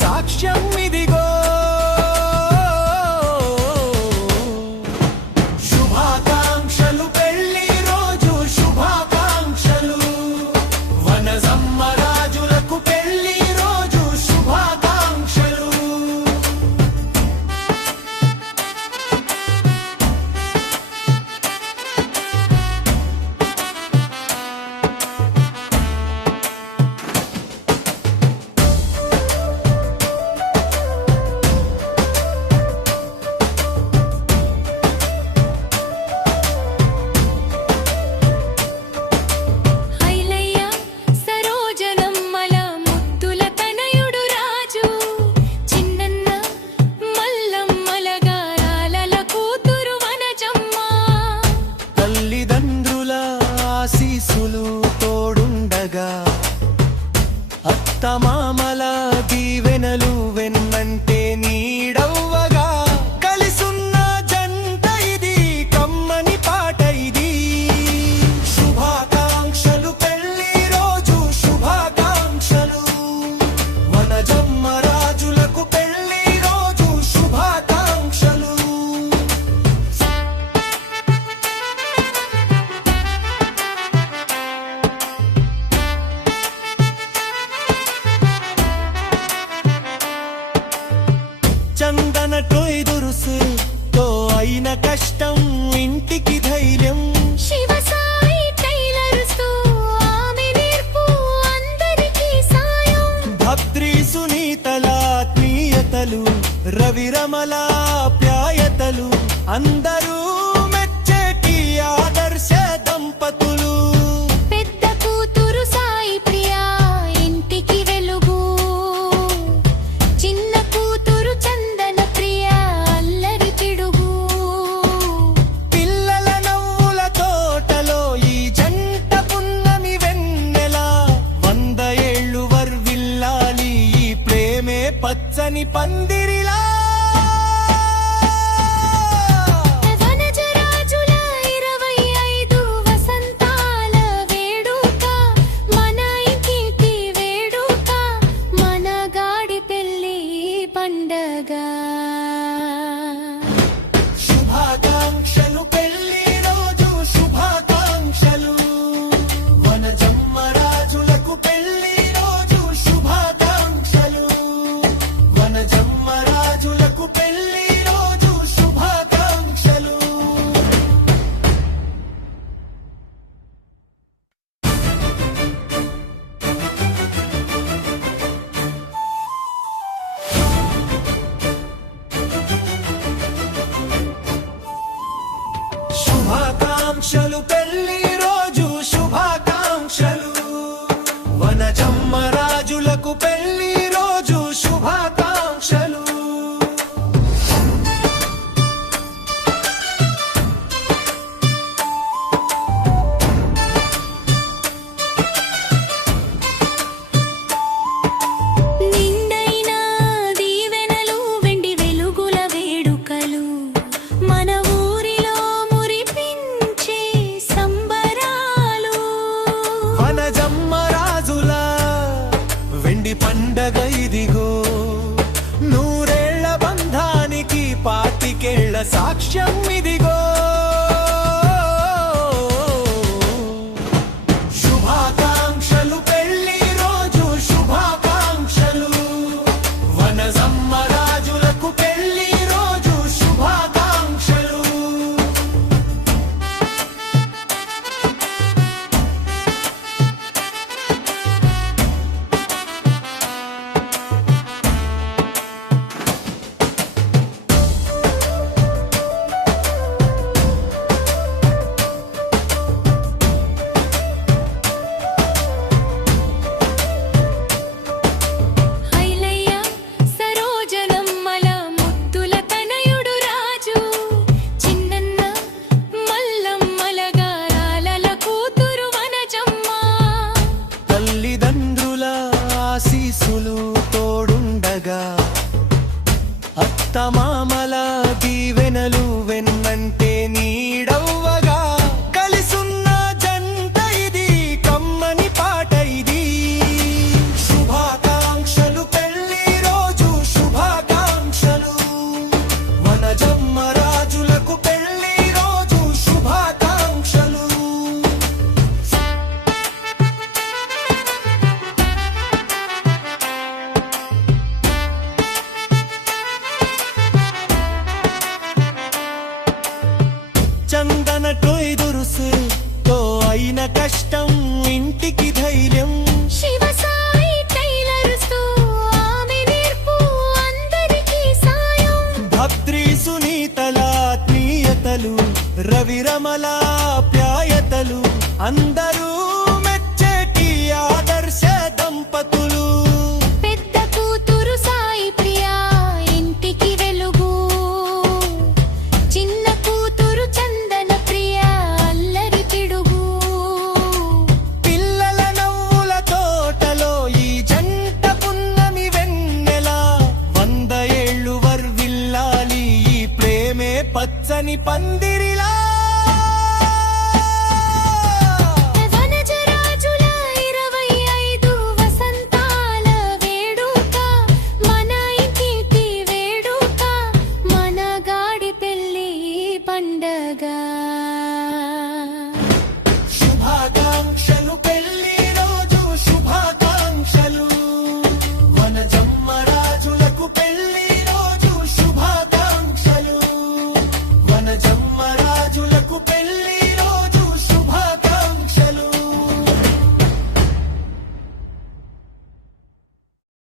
సాక్ష్యం ఇదిగో. శుభాకాంక్షలు పెళ్లి రోజు శుభాకాంక్షలు, వనజమ్మ రాజులకు పెళ్లి రోజు శుభాకాంక్షలు. ఆశీసులు తోడుండగా, అత్తమామల దీవెనలు వెన్నంటే నీడవ్వగా, కలిసున్న జంట ఇది, కమ్మని పాట ఇది. శుభాకాంక్షలు పెళ్లి రోజు శుభాకాంక్షలు, వనజమ్మ రాజులకు పెళ్లి రోజు శుభాకాంక్షలు. చందన దురుసుతో అయిన కష్టం ఇంటికి ధైర్యం, శివసాయి టైలర్స్ ఆమె నేర్పు అందరికీ సాయం. భద్రి సునీతల ఆత్మీయతలు, రవిరమల ఆప్యాయతలు, అందరూ మెచ్చేటి ఆదర్శ దంపతులు. పెద్ద కూతురు సాయి ప్రియా ఇంటికి వెలుగు, చిన్న కూతురు చందన ప్రియా అల్లరి పిడుగు. పిల్లల నవ్వుల తోటలో ఈ జంట పున్నమి వెన్నెల, 100 ఏళ్ళు వర్విల్లాలి ఈ ప్రేమే పచ్చని పందిరిలా. వనజరాజుల 25 వసంతాల వేడుక, మన ఇంటికి వేడుక, మన గాడి పెళ్లి పండగ. శుభాకాంక్షలు పెళ్లి రోజు శుభాకాంక్షలు, వనజమ్మ రాజులకు పెళ్లి రోజు శుభాకాంక్షలు, వనజమ్మ రాజులకు పెళ్లి రోజు శుభాకాంక్షలు. శుభాకాంక్షలు పెళ్లి రోజు శుభాకాంక్షలు, వనజమ్మ రాజులకు పెళ్లి రోజు శుభాకాంక్షలు. నిండైన దీవెనలు వెండి వెలుగుల వేడుకలు, మన ఊరిలో మురిపించే రవిరమల ప్యాయతలు అందరూ మెచ్చేటి ఆదర్శ దంపతులు. పెద్ద కూతురు సాయి ప్రియా ఇంటికి వెలుగు, చిన్న కూతురు చందన ప్రియా అల్లరి పిడుగు. పిల్లల నవ్వుల తోటలో ఈ జంట పున్నమి వెన్నెల, 100 ఏళ్ళు వర్విల్లాలి ఈ ప్రేమే పచ్చని పందిరిలా.